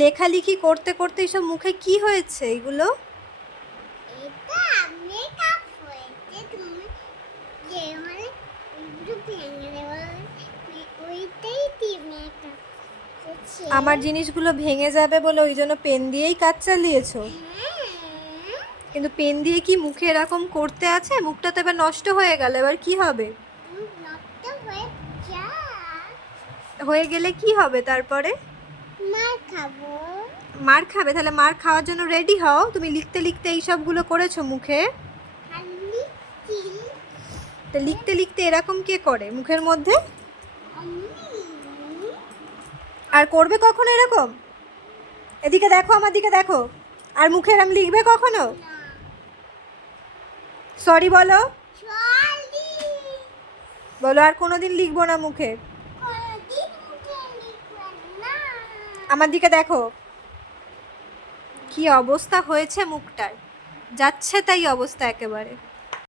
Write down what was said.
লেখালেখি করতে করতে এসব মুখে কি হয়েছে এগুলো? এটা মেকআপ হয়েছে, তুমি যে মানে একটু ভেঙে দেওয়া ওইটাই দিয়ে মেকআপ হচ্ছে। আমার জিনিসগুলো ভেঙে যাবে বলে ওই জন্য পেন দিয়েই কাজ চালিয়েছো? হ্যাঁ, কিন্তু পেন দিয়ে কি মুখে এরকম করতে আছে? মুখটা তো এবার নষ্ট হয়ে গেল, এবার কি হবে? নষ্ট হয়ে যা, হয়ে গেলে কি হবে তারপরে? মার খাবো। মার খাবে? তাহলে মার খাওয়ার জন্য রেডি হও। তুমি লিখতে লিখতে এই সবগুলো করেছো মুখে। খালি চিল তো লিখতে লিখতে এরকম কে করে মুখের মধ্যে? আমি আর করবে কখনো এরকম? এদিকে দেখো, আমার দিকে দেখো। আর মুখে এরম লিখবে কখনো? না সরি বলো। চলি বলো আর কোনোদিন লিখবো না মুখে। কোনদিন মুখে লিখবেন না। আমার দিকে দেখো। কি অবস্থা হয়েছে মুখটার, যাচ্ছে তাই অবস্থা একেবারে।